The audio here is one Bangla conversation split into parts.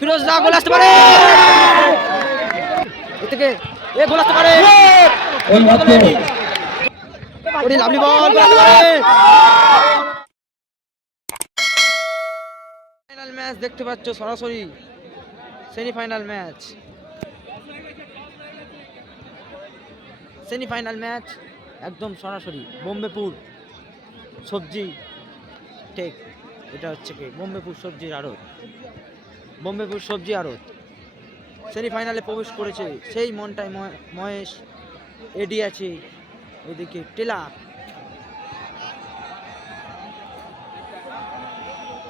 ফিরোজ দা গোল আসতে পারে। থেকে এ গোল আসতে পারে। ওরে লাভলি বল গোল আসতে পারে। ফাইনাল ম্যাচ দেখতে পাচ্ছ সরাসরি। সেমিফাইনাল ম্যাচ সেমিফাইনাল ম্যাচ একদম সরাসরি। বোম্বেপুর সবজি টেক এটা হচ্ছে কি? বোম্বেপুর সবজির আড়ত। বোম্বেপুর সবজি আড়ত। সেমিফাইনালে প্রবেশ করেছে সেই মনটাই মহেশ এডি আছে ওইদিকে টেলা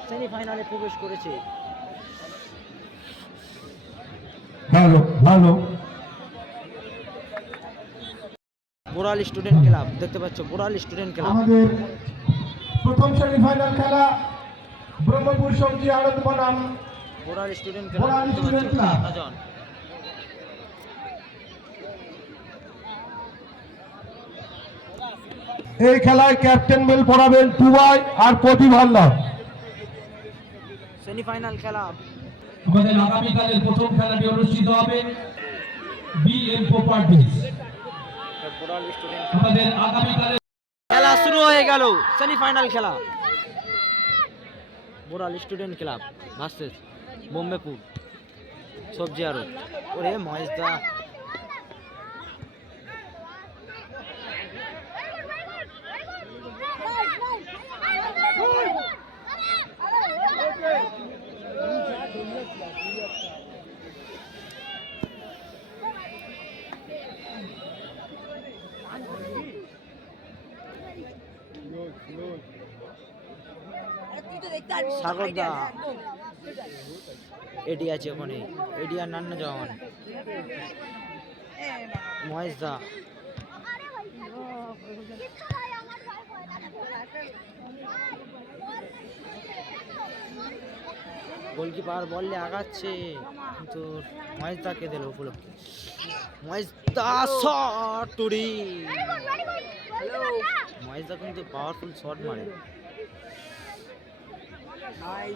সেমিফাইনালে প্রবেশ করেছে। ভালো ভালো। বোরাল স্টুডেন্ট ক্লাব দেখতে পাচ্ছ বোরাল স্টুডেন্ট ক্লাব। আমাদের প্রথম সেমিফাইনাল খেলা ব্রহ্মপুর সবজি আড়ত বনাম স্টুডেন্ট ক্লাব দেখতে এই খেলায় ক্যাপ্টেন বেল পড়াবেন টুবাই আর প্রদীপ হালদার সেমিফাইনাল খেলা। আমাদের আগামীকালের প্রথম খেলাটি অনুষ্ঠিত হবে বিএম প্রপার্টিজ আমাদের আগামীকালের খেলা শুরু হয়ে গেল সেমিফাইনাল খেলা। Boral student club versus Bombepur সবজি আরও ওরে মহেশ দা। সাগর দা। এডি আছে ওখানে। এডি আর নান্না জওয়ান মহেশ দা। গোলকিপার বললে আগাচ্ছে কিন্তু মহেশ দা কে দিল উপলক্ষে? মহেশ দা শট টুরি মহেশ দা কিন্তু পাওয়ারফুল শট মারে। হ্যাঁ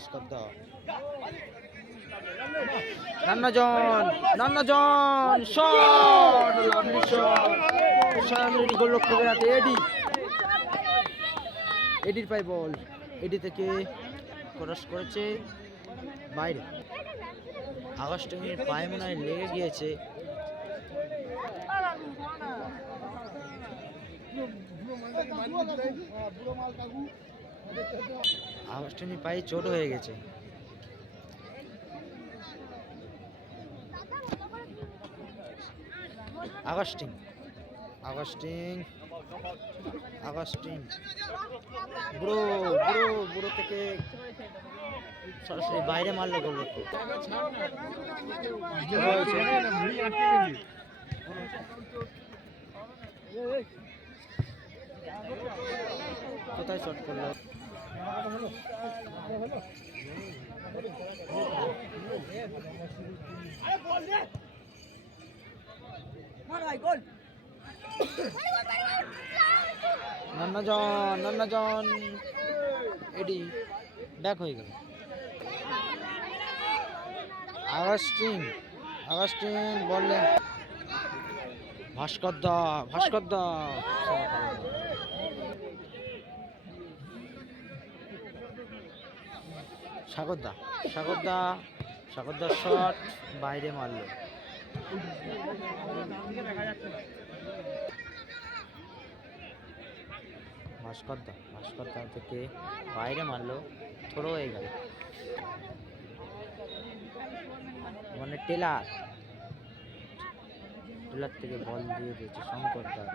Bhaskar Nannajan Nannajan, shot lovely shot Eddie এডির পাই বল। এডি থেকে ক্রস করেছে বাইরে। আগস্টিনের পায়ে মনে হয় লেগে গিয়েছে। আগস্টিনের পায়ে চোট হয়ে গেছে। Augustine Augustine Augustine. বুড়ো বুড়ো বুড়ো থেকে সরাসরি বাইরে মারলো হয়েছে? কোথায় শট করল? নান্নাজন নান্নাজন এডি ব্যাক হয়ে গেল। আগাস্টিন আগাস্টিন বললে ভাস্কর দা ভাস্কর দা। সাগর দা সাগর দা সাগর দা শট, বাইরে মারলো। ভাস্করদা ভাস্করদা থেকে বাইরে মারলো, থ্রো হয়ে গেল। মানে টেলার টেলার থেকে বল দিয়ে দিয়েছে শঙ্কর দার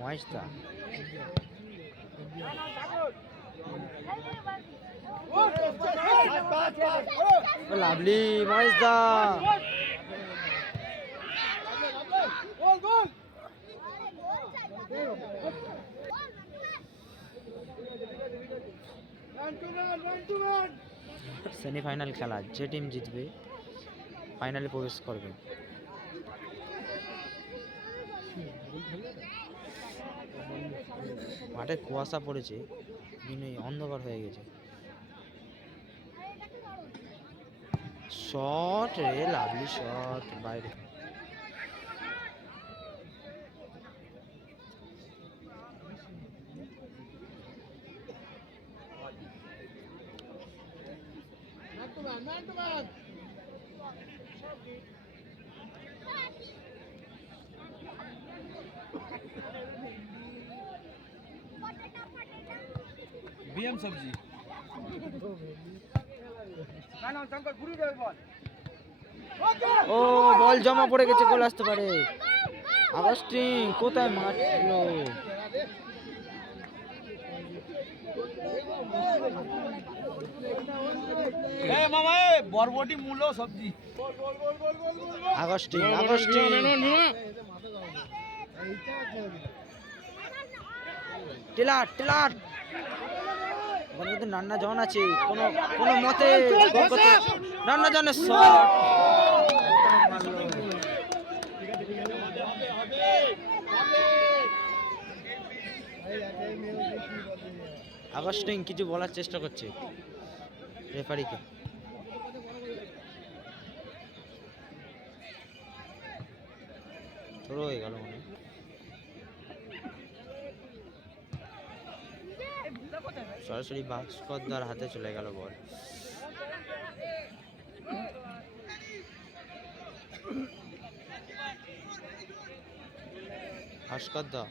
মহেশদা লাভলি মহেশদা সেমিফাইনাল খেলা যে টিম জিতবে ফাইনালে প্রবেশ করবে। মাঠে কুয়াশা পড়েছে অন্ধকার হয়ে গেছে। শট রে লাভলি শট বাইরে। বিএম সবজি। ও বল জমা পড়ে গেছে গোল আসতে পারে। আগস্টিন কোথায় মারলো এ মামা এ বরবটি মূলো সবজি। Augustine Augustine. Taylor Taylor. ওখানে কিন্তু নান্না জন আছে। কোনো কোনো মতে নান্না জনের শট আগস্টিন কিছু বলার চেষ্টা করছে রেফারিকে থ্রো হয়ে গেল মনে হয়। সরাসরি ভাস্করদার হাতে চলে গেল বল। ভাস্করদা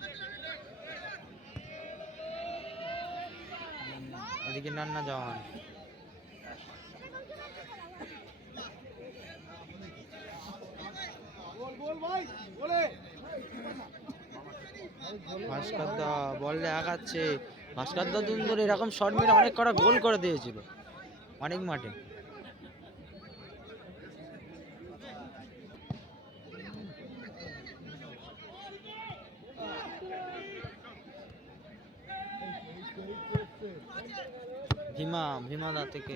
এদিকে নান্না জওয়ান। ভাস্করদা বললে আগাচ্ছে। ভাস্করদা দিন ধরে এরকম শর্ট মেরে অনেক কটা গোল করে দিয়েছিল। অনেক মাঠে। ভীমা ভীমাদা থেকে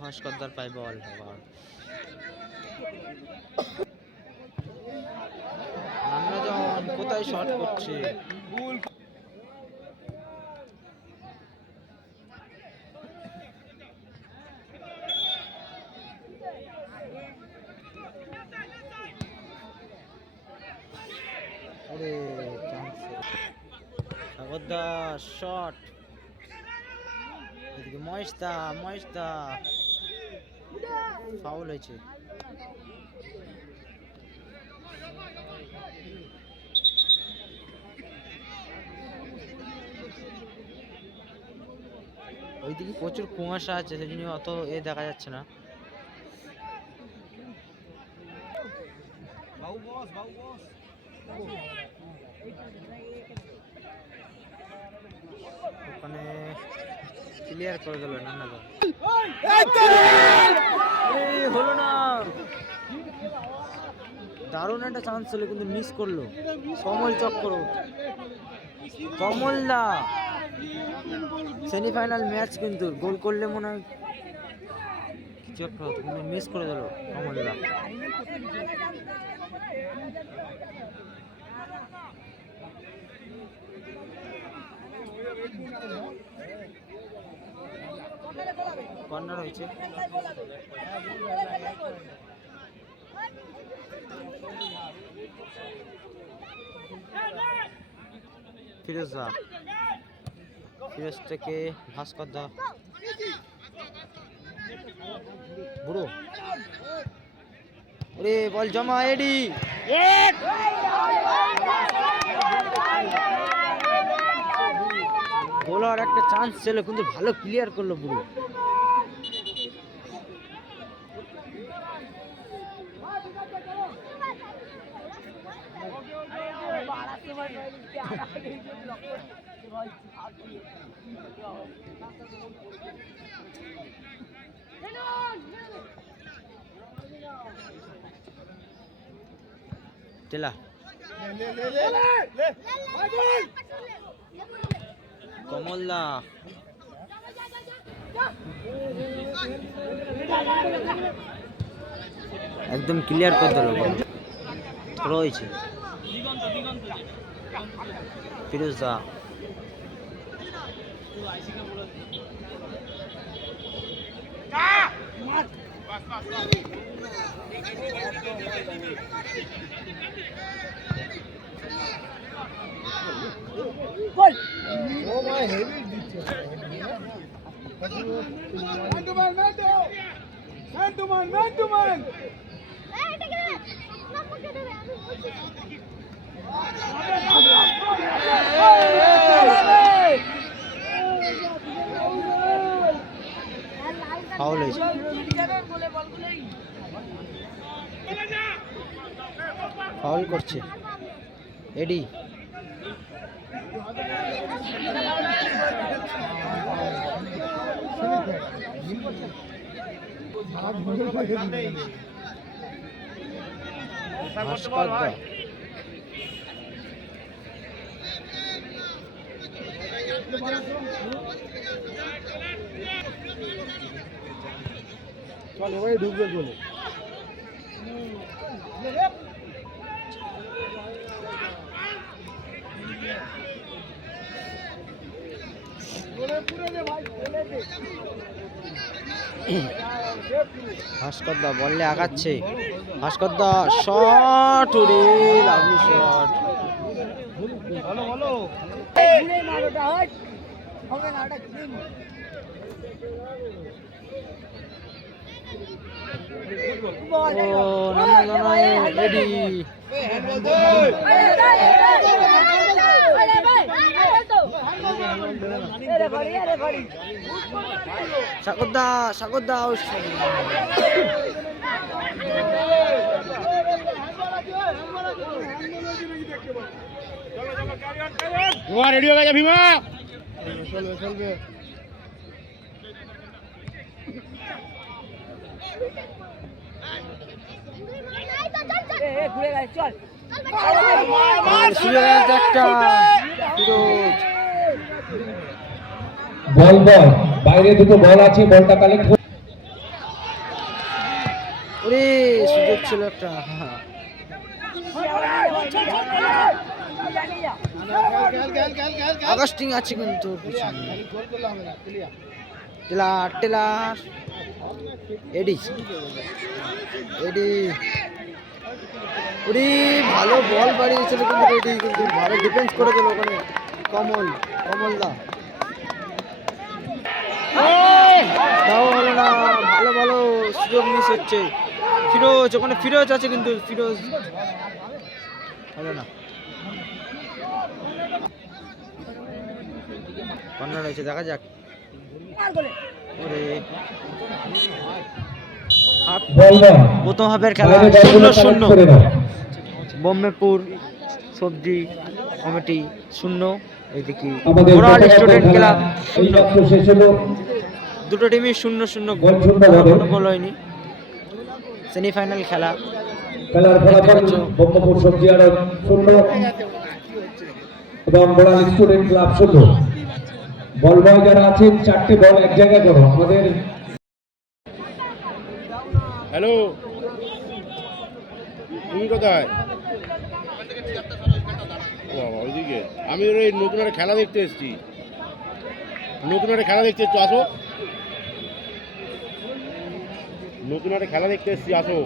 ভাস্করদার পায় বল কোথায় শট করছে। সাগরদা শট এদিকে মহেশদা মহেশদা। ফাউল হয়েছে। ওইদিকে প্রচুর কুয়াশা আছে সেই জন্য অত এ দেখা যাচ্ছে না। ওখানে ক্লিয়ার করে দিল নানা দল হলো না। দারুণ একটা চান্স ছিল কিন্তু মিস করল। কমল চক্র কমল দা। সেমিফাইনাল ম্যাচ কিন্তু গোল করলে মনে হয় কিছু একটা মিস করে দিল কমল দা কর্নার হয়েছে। ফিরোজ। ফিরোজ থেকে ভাস্কর দা বুড়ো। ওরে বল জমা এডি বোলার একটা চান্স ছিল কিন্তু ভালো ক্লিয়ার করল বুড়ো। টেলা কমলদা একদম ক্লিয়ার করে দিল রয়েছে Firoz da Man to man, man to man to man, man to man. Foul হয়েছে ফাউল করছে। এডি ভাস্কর চল এবারে ঢুকবে গোলে ভাস্কর দা বললে আগাচ্ছে। ভাস্কর দা শট উড়ে লাভলি শট ভালো ভালো। বলো বলো ও রেডি সাগর দা রেডি হয়ে গেছে ভীমা। চলবে চলবে সুরেশ একটা ফিরোজ বল বল বাইরে দুটো বল আছে বলটা কালেক্ট ওরে সুযোগ ছিল একটা। আগাস্টিং আছে কিন্তু ওর পিছনে। গোল করলে হবে না clear Taylor Taylor Eddie Eddie ওরে ভালো বল বাড়িয়েছিল কিন্তু এডি কিন্তু ভালো ডিফেন্স করে দিল ওখানে কমল কমল দা তাও হলো না, ভালো ভালো সুযোগ মিস হচ্ছে। ফিরোজ, ওখানে ফিরোজ আছে কিন্তু, ফিরোজ। হলো না। কর্নার রয়েছে দেখা যাক। প্রথম হাফের খেলা শূন্য শূন্য। বোম্বেপুর সবজি কমিটি শূন্য। এইদিকে আমাদের ওরাল স্টুডেন্ট ক্লাব শূন্য। মাত্র শেষ হলো। দুটো টিমই শূন্য শূন্য গোল। কোনো গোল হয়নি। সেমিফাইনাল খেলা। খেলার ফলাফল ব্রহ্মপুর সবজি আড়ত শূন্য। এবং বড়াল স্টুডেন্ট ক্লাব শূন্য। বল বয় যারা আছেন, চারটে বল এক জায়গায় করো আমাদের হ্যালো। তুমি কোথায়? ওইদিকে। আমি ওই নতুন একটা খেলা দেখতে এসেছি। নতুন একটা খেলা দেখতে এসছো, আসো। নতুন একটা খেলা দেখতে এসেছি, আসো।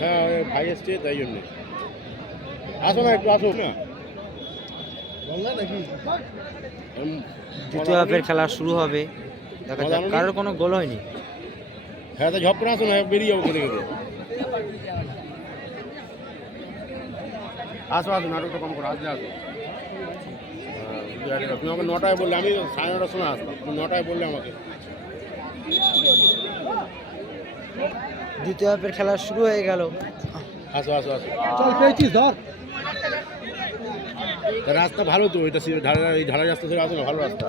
হ্যাঁ ভাই এসছে, তাই জন্যে। আসো না, একটু আসো। না দ্বিতীয় হাফের খেলা শুরু হবে। দেখা যাক কারোর কোনো গোল হয়নি। হ্যাঁ তা ঝপ করে আসো না বেরিয়ে যাব কেটে কেটে আসো আসো নাটকটা কম করো আসলে আসো। হ্যাঁ, তুমি আমাকে নটায় বললে আমি সাড়ে নটার সময় আসব তুমি নটায় বললে আমাকে। দ্বিতীয় হাফের খেলা শুরু হয়ে গেল। আসো আসো আসো। চল পেয়েছিস ধর। তা রাস্তা ভালো তো এটা ঢালাই এই ঢালাই রাস্তা ধরে আসে না ভালো রাস্তা।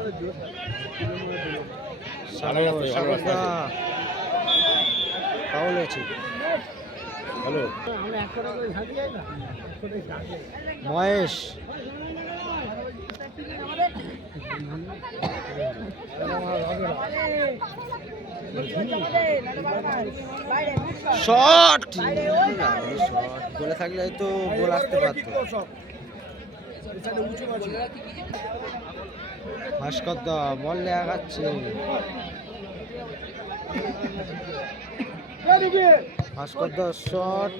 রাস্তা ভালো রাস্তা আছে। ফাউল ভালো মহেশ। শট! শট গোলে থাকলে তো গোল আসতে পারতো। ভাস্কর দা বল লাগাচ্ছে ভাস্কর দা শট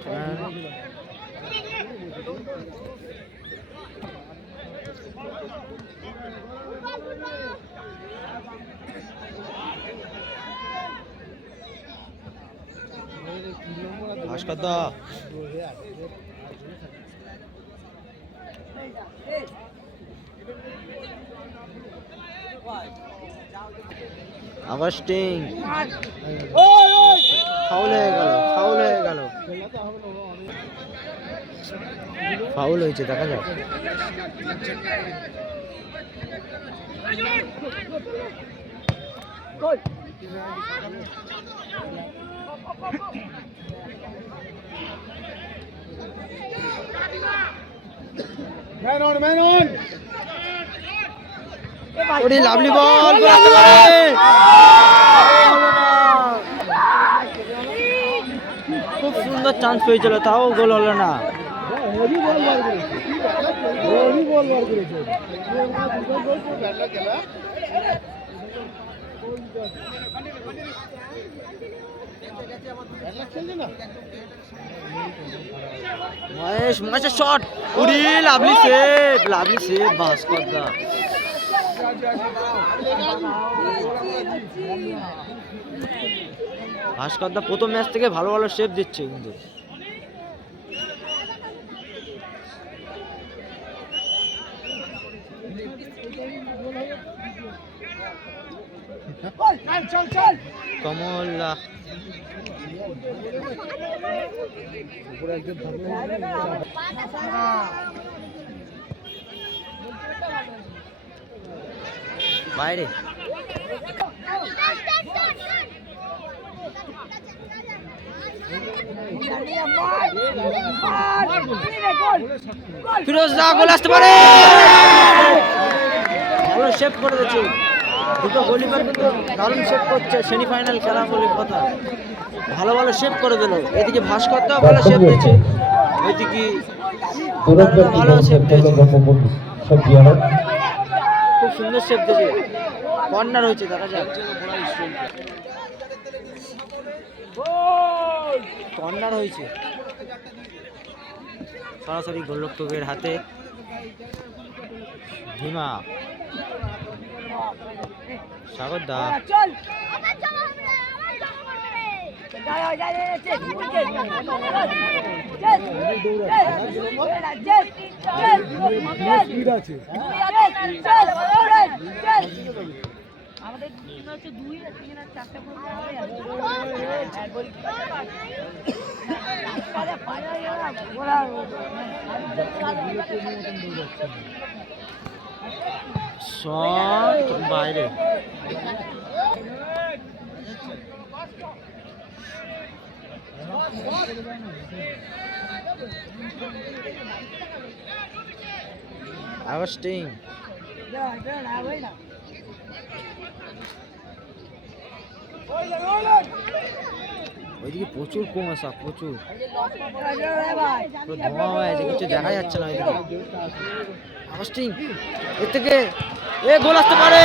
ভাস্কর দা আবার স্টিং ফাউল হয়ে গেল ফাউল হয়ে গেল। ফাউল হয়েছে দেখা যাক। ম্যান অন ম্যান অন ওরে লাভলি বল করতে পারে খুব সুন্দর চান্স পেয়েছিল তাও গোল হলো না। হেভি বল বার করেছে। হেভি বল বার করেছে। মহেশ মহেশের শট উড়ি lovely save lovely save Bhaskar da Bhaskar da প্রথম ম্যাচ থেকে ভালো ভালো সেভ দিচ্ছে কিন্তু। কমল। বাইরে। ফিরোজ দা গোল আসতে পারে। সেভ করে দিচ্ছে দুটো গোলিপার কিন্তু দারুণ সেভ করছে সেমিফাইনাল খেলা বলে কথা। ভালো ভালো সেভ করে দিল। এদিকে ভাস্কর দাও ভালো সেভ দিয়েছে। ওইদিকে ভালো সেভ দিয়েছে। খুব সুন্দর সেভ দিয়েছে। কর্নার হয়েছে, দেখা যাক। কর্নার হয়েছে। সরাসরি গোলরক্ষকের হাতে। ভীমা সাগর দা চল স্পিড আছে আমাদের হচ্ছে দুই আর তিন আর চারটে শট বাইরে আবার ওইদিকে প্রচুর কুয়াশা প্রচুর। পুরো ধোঁয়া হয়ে আছে কিছু দেখা যাচ্ছে না ওইদিকে। আবার এর থেকে এ গোল আসতে পারে।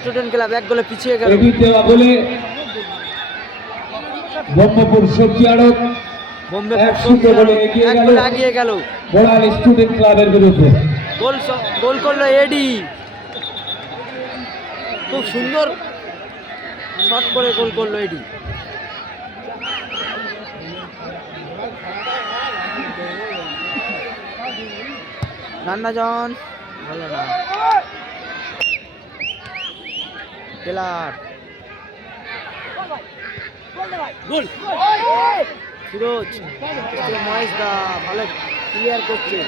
স্টুডেন্ট ক্লাব এক গোলে পিছিয়ে গেল। বলে ব্রহ্মপুর সবজি আড়ত এগিয়ে গেল। স্টুডেন্ট ক্লাবের বিরুদ্ধে। গোল করল এডি। খুব সুন্দর শট করে গোল করল এটি রান্না জন ভালো না। Taylor goal. ফিরোজ মহেশ দা ভালো ক্লিয়ার করছে।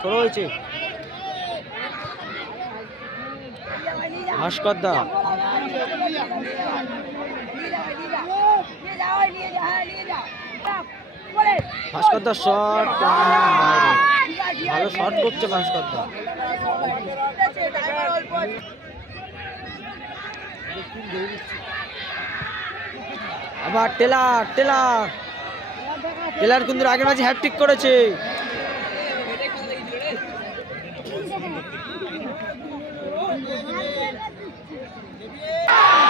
থ্রো হয়েছে ভাস্কর দা। ভাস্কর দা শট ভালো শট করছে ভাস্কর দা। আবার টেলার টেলার। টেলার কিন্তু আগের মাঝে হ্যাটট্রিক করেছে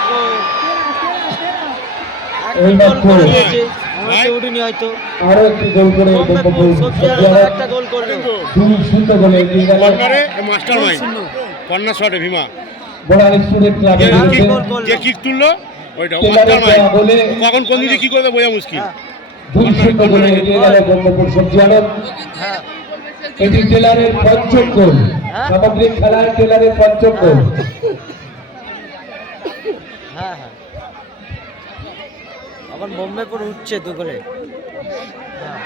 ও। এই একটা গোল করে মাত্র। দিয়েছে মনে হচ্ছে উঠেনি হয়তো। আরও একটি গোল করে ব্রহ্মপুর ব্রহ্মপুর সবজি আড়ত সবজি একটা গোল করল দুই শূন্য গোলে এগিয়ে গেল মাস্টার শটে ভীমা। স্টুডেন্ট যে কিক তুললো ওইটা। মাস্টার দেওয়া কখন কোন দিকে কি করবে বোঝা মুশকিল। হ্যাঁ, দুই শূন্য গোলে এগিয়ে গেল ব্রহ্মপুর সবজি আড়ত হ্যাঁ। এটি টেলারের পঞ্চম গোল। হ্যাঁ? সামগ্রিক খেলায় টেলারের পঞ্চম গোল হ্যাঁ হ্যাঁ এখন বোম্বে বোম্বেপুর উঠছে দু গোলে হ্যাঁ।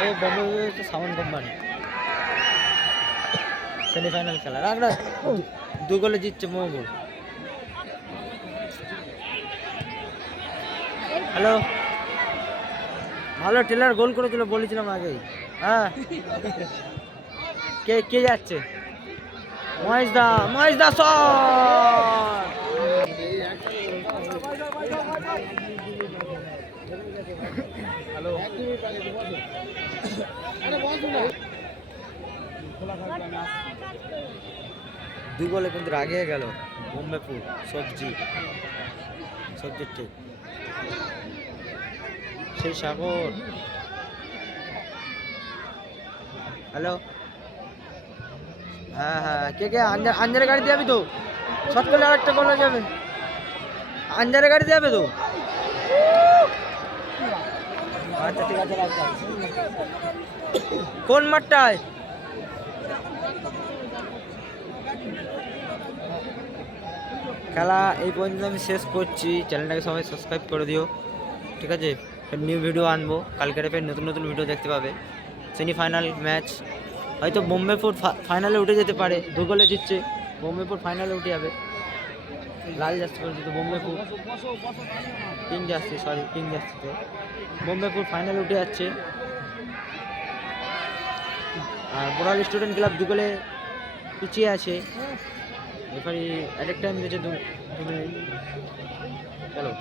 ও বোম্বে হচ্ছে সাউন্ড কোম্পানি। সেমিফাইনাল খেলা। রাখ রাখ দু- দু গোলে জিতছে মোহাম্মদ হ্যালো। ভালো টেলার গোল করেছিল বলেছিলাম আগেই। হ্যাঁ। কে কে যাচ্ছে? মহেশ দা মহেশ দা শট! দুই বলে কিন্তু রাগিয়ে গেল। বোম্বেপুর, সবজি। সবজির ঠিক সেই সাগর। হ্যালো? হ্যাঁ হ্যাঁ। কে কে? আঞ্জার আঞ্জারের গাড়ি দিয়ে তো? শর্ট করলে আরেকটা গোল হয়ে যাবে। আঞ্জারের গাড়ি দিয়ে যাবে তো? আচ্ছা ঠিক আছে। কোন মাঠটায়? খেলা এই পর্যন্ত আমি শেষ করছি। চ্যানেলটাকে সবাই সাবস্ক্রাইব করে দিও। ঠিক আছে? নিউ ভিডিও আনব। কালকের ফের নতুন নতুন ভিডিও দেখতে পাবে। সেমিফাইনাল ম্যাচ হয়তো বোম্বেপুর ফাইনালে উঠে যেতে পারে। দু গোলে জিতছে। বোম্বেপুর ফাইনালে উঠে যাবে। লাল যাচ্ছে পর্যন্ত বোম্বেপুর পিঙ্ক যাচ্ছে সরি পিঙ্ক যাচ্ছে তো বোম্বেপুর ফাইনালে উঠে যাচ্ছে। আর বোরাল স্টুডেন্ট ক্লাব দু গোলে পিছিয়ে আছে। এবারে অ্যাট টাইম দিয়েছে দু চলো।